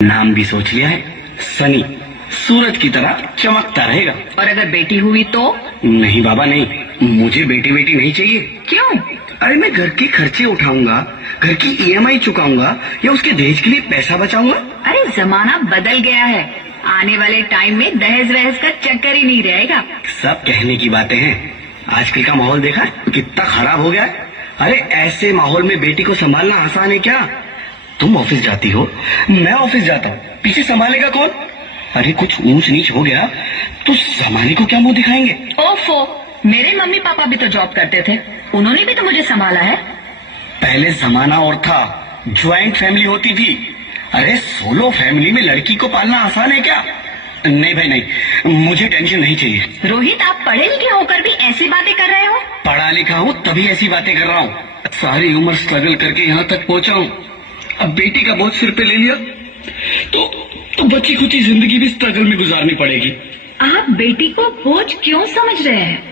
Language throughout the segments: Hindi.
नाम भी सोच लिया है, सनी। सूरज की तरह चमकता रहेगा। और अगर बेटी हुई तो? नहीं बाबा नहीं, मुझे बेटी बेटी नहीं चाहिए। क्यों? अरे मैं घर के खर्चे उठाऊंगा, घर की ईएमआई चुकाऊंगा या उसके दहेज के लिए पैसा बचाऊंगा। अरे जमाना बदल गया है, आने वाले टाइम में दहेज वहेज का चक्कर ही नहीं रहेगा। सब कहने की बातें हैं, आजकल का माहौल देखा कितना खराब हो गया है। अरे ऐसे माहौल में बेटी को संभालना आसान है क्या? तुम ऑफिस जाती हो, मैं ऑफिस जाता हूँ, पीछे संभालेगा कौन? अरे कुछ ऊंच नीच हो गया तो जमाने को क्या मुंह दिखाएंगे? ओफो, मेरे मम्मी पापा भी तो जॉब करते थे, उन्होंने भी तो मुझे संभाला है। पहले जमाना और था, ज्वाइंट फैमिली होती थी। अरे सोलो फैमिली में लड़की को पालना आसान है क्या? नहीं भाई नहीं, मुझे टेंशन नहीं चाहिए। रोहित, आप पढ़े लिखे होकर भी ऐसी बातें कर रहे हो? पढ़ा लिखा हूँ तभी ऐसी बातें कर रहा हूँ। सारी उम्र स्ट्रगल करके यहाँ तक पहुँचा हूँ, अब बेटी का बोझ सिर पे ले लिया तो बची खुची जिंदगी भी स्ट्रगल में गुजारनी पड़ेगी। आप बेटी को बोझ क्यों समझ रहे हैं?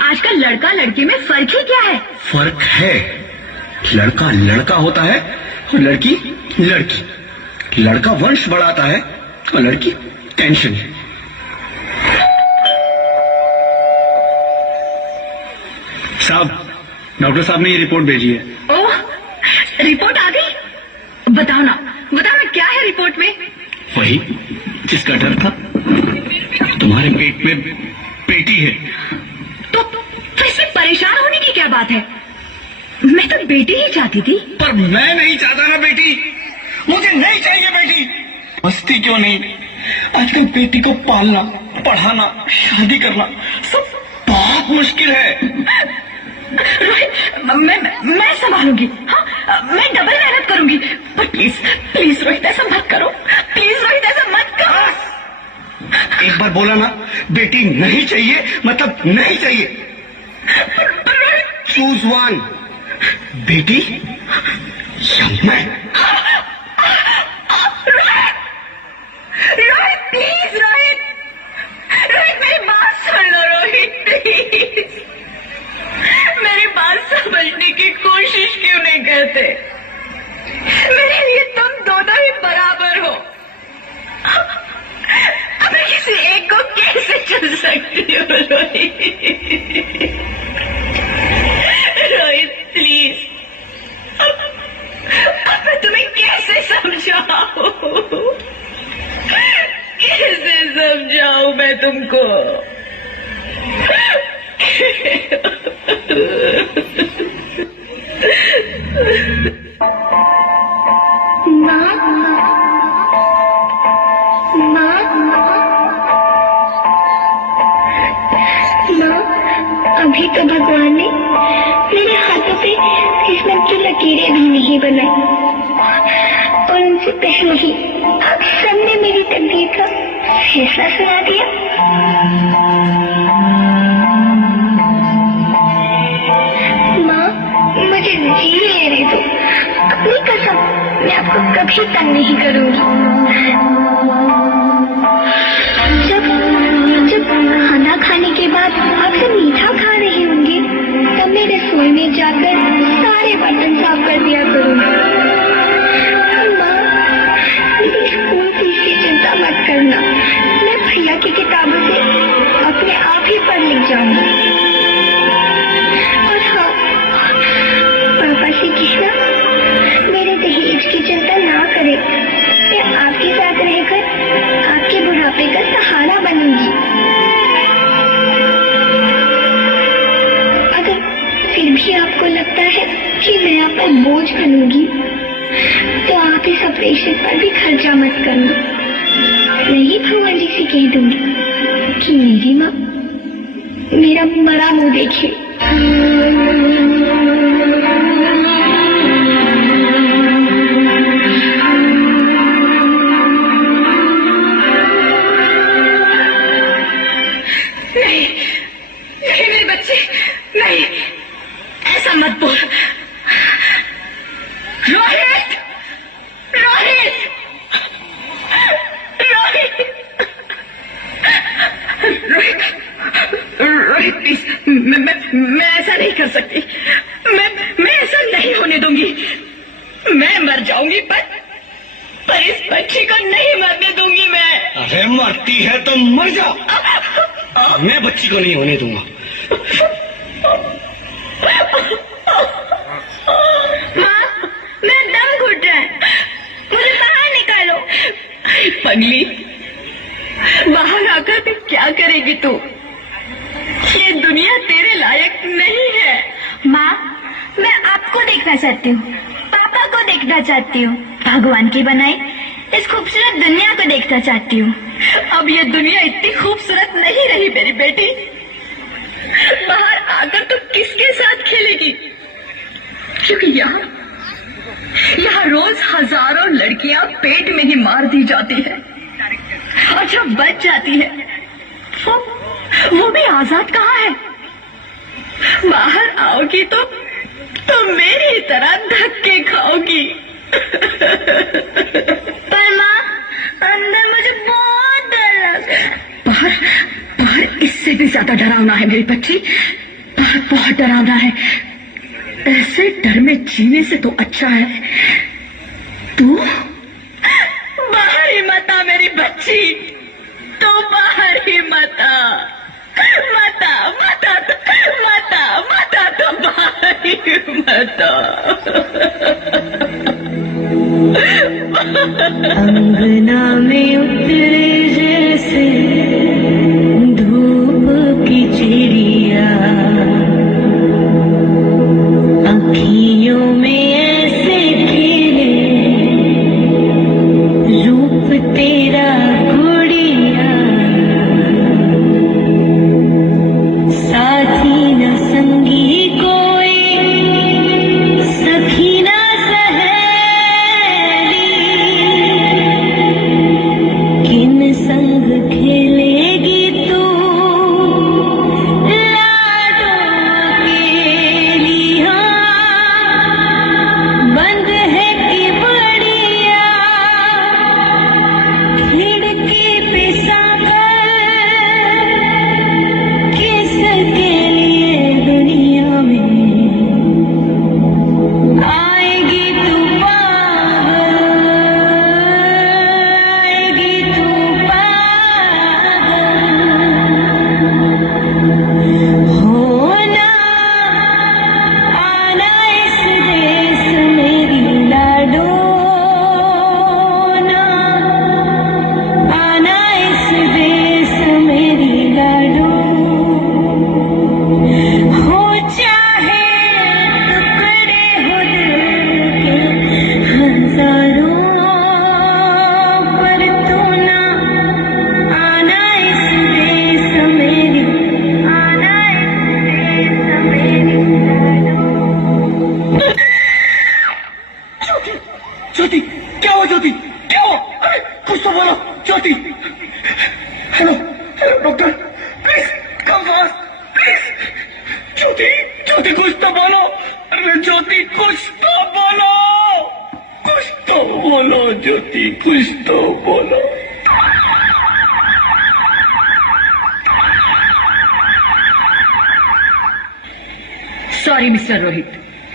आजकल लड़का लड़की में फर्क ही क्या है? फर्क है, लड़का लड़का होता है और लड़की लड़की। लड़का वंश बढ़ाता है और लड़की टेंशन। साहब, डॉक्टर साहब ने ये रिपोर्ट भेजी है। ओह, रिपोर्ट आ गई? बताओ ना क्या है रिपोर्ट में? वही जिसका डर था, तुम्हारे पेट में बेटी है। तो फिर से परेशान होने की क्या बात है? मैं तो बेटी ही चाहती थी। पर मैं नहीं चाहता ना बेटी, मुझे नहीं चाहिए बेटी। मस्ती क्यों नहीं, आजकल बेटी को पालना, पढ़ाना, शादी करना सब बहुत मुश्किल है। रोहित, मैं संभालूंगी। हाँ, मैं डबल मेहनत करूंगी। पर प्लीज रोहित, ऐसा मत करो। प्लीज रोहित, ऐसा मत करो। एक बार बोला ना, बेटी नहीं चाहिए मतलब नहीं चाहिए। चूज वन, बेटी या मैं। रोहित प्लीज, रोहित मेरी बात सुन लो। रोहित प्लीज, मेरी बात समझने की कोशिश क्यों नहीं करते? मेरे लिए तुम दोनों ही बराबर हो। अब मैं किसी एक को कैसे चुन सकती हूँ? रोहित प्लीज, अब मैं तुम्हें कैसे समझाऊं? कैसे समझाऊं मैं तुमको? अभी तो भगवान ने मेरे हाथों पे किस्मत की लकीरें भी नहीं बनाई, और उनसे पहले ही आप सबने मेरी तकदीर का फैसला सुना दिया। माँ, मुझे जी लेने दो। अपनी कसम, मैं आपको कभी तंग नहीं करूंगी। जब खाना खाने के बाद आपसे मीठा खा रही होंगी, तब मैं रसोई में जाकर सारे बर्तन साफ कर दिया करूंगी। माँ, मेरी स्कूल फीस की चिंता मत करना, मैं भैया की किताबों से अपने आप ही पढ़ लिख जाऊंगी। और हाँ, पापा से कहना मेरे दहेज की चिंता ना करे, मैं आपके साथ रहकर आपके बुढ़ापे का सहारा बनूंगी। अगर फिर भी आपको लगता है कि मैं आप पर बोझ बनूंगी, तो आप इस ऑपरेशन पर भी खर्चा मत करना। मैं ही भगवान जी से कह दूंगी कि मेरी माँ मेरा मरा मुंह देखे। नहीं मेरे बच्चे, नहीं, ऐसा मत बोल। रोहित, रोहित, रोहित, रोहित, रोहित प्लीज, मैं ऐसा नहीं कर सकती। मैं ऐसा नहीं होने दूंगी। मैं मर जाऊंगी पर इस बच्ची को नहीं मरने दूंगी मैं। अरे मरती है तो मर जा, मैं बच्ची को नहीं होने दूंगा। माँ, मेरा दम घुट रहा है, मुझे बाहर निकालो। पगली, बाहर आकर भी क्या करेगी तू? ये दुनिया तेरे लायक नहीं है। माँ, मैं आपको देखना चाहती हूँ, पापा को देखना चाहती हूँ, भगवान की बनाई इस खूबसूरत दुनिया को देखना चाहती हूँ। अब ये दुनिया इतनी खूबसूरत नहीं रही मेरी बेटी। बाहर आकर तो किसके साथ खेलेगी? क्योंकि यहाँ रोज हजारों लड़कियां पेट में ही मार दी जाती है, और जब बच जाती है वो भी आजाद कहाँ है? बाहर आओगी तो मेरी तरह धक्के खाओगी। पर माँ, अंदर मुझे बहुत डर लग रहा है। बाहर इससे भी ज्यादा डरावना है मेरी बच्ची, बाहर बहुत डरावना है। ऐसे डर में जीने से तो अच्छा है तू बाहर ही मत आ मेरी बच्ची, तो बाहर ही मत आ, तो बाहर ही मत आ। अंगना में उतरे जैसे धूप की चिड़िया, अखियों में ऐसे खिले रूप तेरा गुड़िया, साथी न संगी कोई, सखी न किन संग खेलेगी तू लाडो अकेलिया, बंद है कि बढ़िया खिड़की पे साकर, किसके लिए दुनिया में आएगी तू पागल, आएगी तू पागल, होना आना इस देश मेरी लाडो, ना आना इस देश मेरी लाडो, हो चाहे टुकड़े हो दिल के हजारों, पर तू ना आना इस देश मेरी, आना इस देश मेरी लाडो। ज्योति, क्या हुआ ज्योति, क्या हुआ? अरे कुछ तो बोलो Jyoti. Hello doctor, please come fast please. Jyoti कुछ तो बोलो। अरे ज्योति कुछ तो बोलो, ज्योति कुछ तो बोलो। Sorry mister Rohit,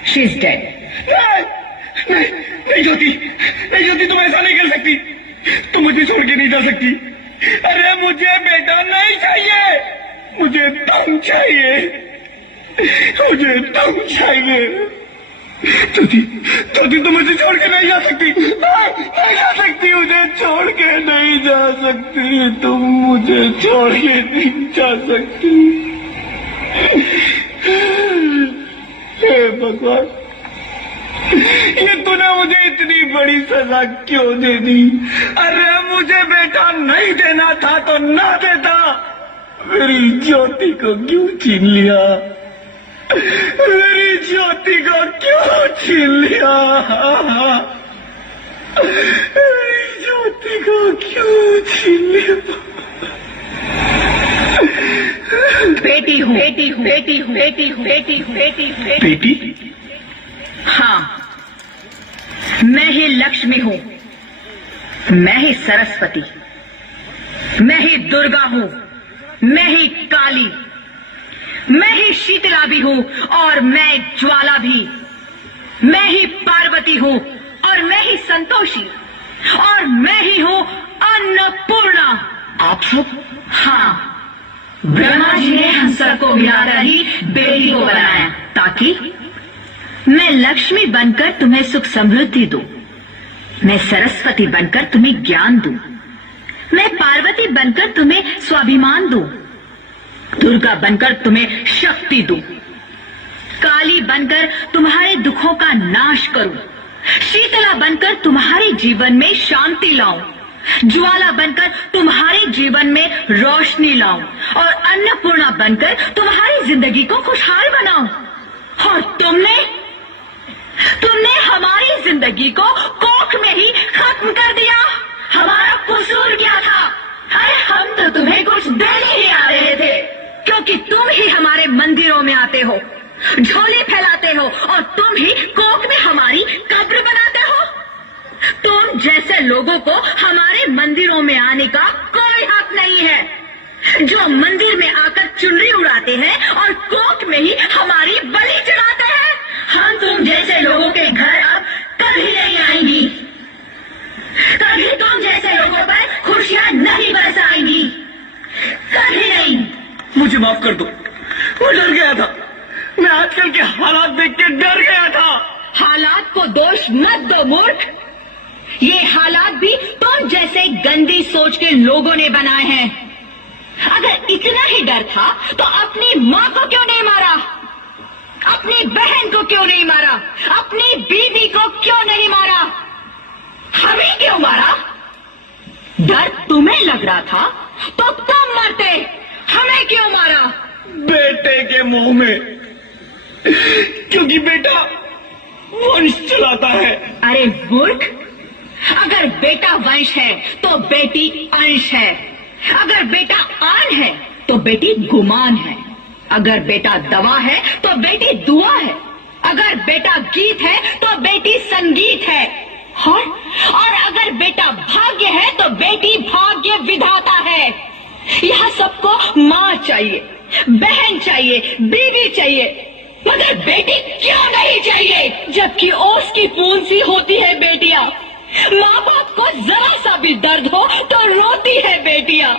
she is dead. नहीं ज्योति, तुम ऐसा नहीं कर सकती, तुम मुझे छोड़ के नहीं जा सकती। अरे मुझे बेटा नहीं चाहिए, मुझे दम चाहिए, मुझे दम चाहिए। ज्योति तुम मुझे छोड़ के नहीं जा सकती, नहीं जा सकती, मुझे छोड़ के नहीं जा सकती, तुम मुझे छोड़ के नहीं जा सकती। हे भगवान, ये तूने मुझे इतनी बड़ी सजा क्यों दे दी? अरे मुझे बेटा नहीं देना था तो ना देता, मेरी ज्योति को क्यों छीन लिया? मेरी ज्योति को क्यों छीन लिया? मेरी ज्योति को क्यों छीन लिया? बेटी हूँ। बेटी? हाँ, मैं ही लक्ष्मी हूँ, मैं ही सरस्वती, मैं ही दुर्गा हूँ, मैं ही काली, मैं ही शीतला भी हूँ और मैं ज्वाला भी, मैं ही पार्वती हूँ और मैं ही संतोषी, और मैं ही हूँ अन्नपूर्णा। आप सब? हाँ, ब्रह्मा जी ने हम सबको मिलाकर ही बेटी को बनाया ताकि मैं लक्ष्मी बनकर तुम्हें सुख समृद्धि दूं, मैं सरस्वती बनकर तुम्हें ज्ञान दूं, मैं पार्वती बनकर तुम्हें स्वाभिमान दूं, दुर्गा बनकर तुम्हें शक्ति दूं, काली बनकर तुम्हारे दुखों का नाश करूं, शीतला बनकर तुम्हारे जीवन में शांति लाऊं, ज्वाला बनकर तुम्हारे जीवन में रोशनी लाऊं और अन्नपूर्णा बनकर तुम्हारी जिंदगी को खुशहाल बनाऊं। और तुमने हमारी जिंदगी को कोख में ही खत्म कर दिया। हमारा कसूर क्या था? अरे हम तो तुम्हें कुछ देने ही आ रहे थे, क्योंकि तुम ही हमारे मंदिरों में आते हो, झोले फैलाते हो और तुम ही कोख में हमारी कब्र बनाते हो। तुम जैसे लोगों को हमारे मंदिरों में आने का कोई हक नहीं है, जो मंदिर में आकर चुनरी उड़ाते हैं और कोख में ही हमारी बलि चढ़ाते हैं। हम तुम जैसे लोगों के घर अब कभी नहीं आएंगी, कभी तुम जैसे लोगों पर खुशियां नहीं बरसाएंगी, कभी नहीं। मुझे माफ कर दो, मैं डर गया था। मैं आजकल के हालात देख के डर गया था। हालात को दोष मत दो मूर्ख, ये हालात भी तुम जैसे गंदी सोच के लोगों ने बनाए हैं। अगर इतना ही डर था तो अपनी माँ को क्यों नहीं मारा, अपनी बहन को क्यों नहीं मारा, अपनी बीवी को क्यों नहीं मारा, हमें क्यों मारा? डर तुम्हें लग रहा था तो तुम मरते, हमें क्यों मारा? बेटे के मुंह में, क्योंकि बेटा वंश चलाता है। अरे मूर्ख, अगर बेटा वंश है तो बेटी अंश है, अगर बेटा आन है तो बेटी गुमान है, अगर बेटा दवा है तो बेटी दुआ है, अगर बेटा गीत है तो बेटी संगीत है, और अगर बेटा भाग्य है तो बेटी भाग्य विधाता है। यहाँ सबको माँ चाहिए, बहन चाहिए, बीवी चाहिए, मगर बेटी क्यों नहीं चाहिए? जबकि ओस की पूंछ सी होती है बेटियां, माँ बाप को जरा सा भी दर्द हो तो रोती है बेटियां,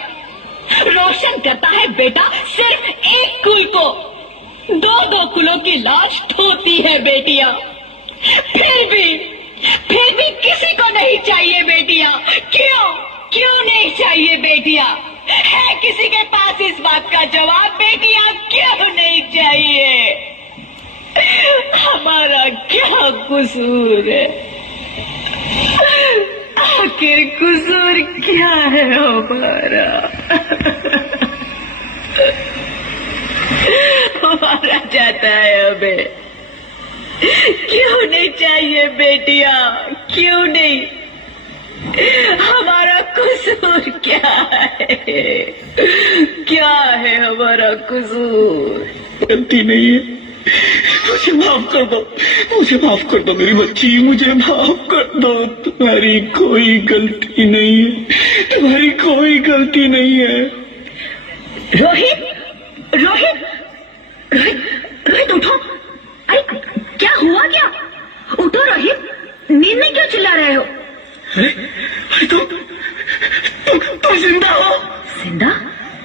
रोशन करता है बेटा सिर्फ एक कुल को, दो दो कुलों की लाश ढोती है बेटियां। फिर भी किसी को नहीं चाहिए बेटियां। क्यों नहीं चाहिए बेटियां? है किसी के पास इस बात का जवाब? बेटियां क्यों नहीं चाहिए? हमारा क्या कसूर है? आखिर कसूर क्या है हमारा? मारा जाता है हमें, क्यों नहीं चाहिए बेटियां? क्यों नहीं? हमारा कसूर क्या है? क्या है हमारा कसूर? गलती नहीं है, मुझे माफ कर दो, मुझे माफ कर दो मेरी बच्ची, मुझे माफ कर दो। तुम्हारी कोई गलती नहीं है, तुम्हारी कोई गलती नहीं है। रोहित, रोहित, रोहित, रोहित उठो। अरे क्या हुआ क्या? उठो रोहित, नींद में क्यों चिल्ला रहे हो? अरे तुम जिंदा हो? जिंदा?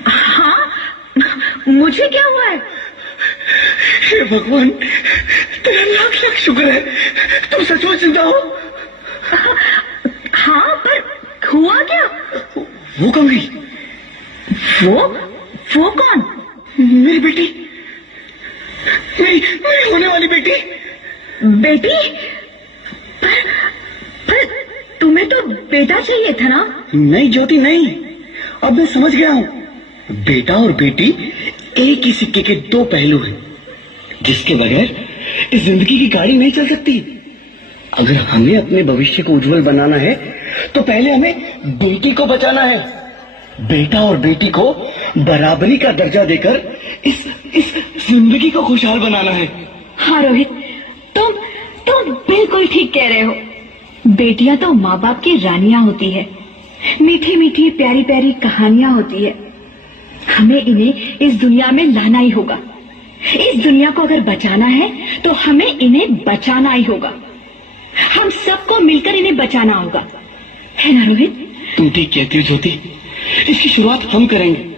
हाँ, मुझे क्या हुआ है? हे भगवान, तेरा लाख लाख शुक्र है, तुम सचमुच जिंदा हो। हाँ, पर हुआ क्या? वो कौन गई? वो कौन? मेरी बेटी, मेरी होने वाली बेटी। बेटी? पर तुम्हें तो बेटा चाहिए था ना? नहीं ज्योति नहीं, अब मैं समझ गया हूँ। बेटा और बेटी एक ही सिक्के के दो पहलू हैं, जिसके बगैर इस जिंदगी की गाड़ी नहीं चल सकती। अगर हमें अपने भविष्य को उज्जवल बनाना है तो पहले हमें बेटी को बचाना है। बेटा और बेटी को बराबरी का दर्जा देकर इस जिंदगी को खुशहाल बनाना है। हाँ रोहित, तुम बिल्कुल ठीक कह रहे हो। बेटियां तो माँ बाप की रानियां होती है, मीठी मीठी प्यारी प्यारी कहानियां होती है। हमें इन्हें इस दुनिया में लाना ही होगा। इस दुनिया को अगर बचाना है तो हमें इन्हें बचाना ही होगा। हम सबको मिलकर इन्हें बचाना होगा। है ना रोहित? तुम ठीक कहती हो ज्योति, इसकी शुरुआत हम करेंगे।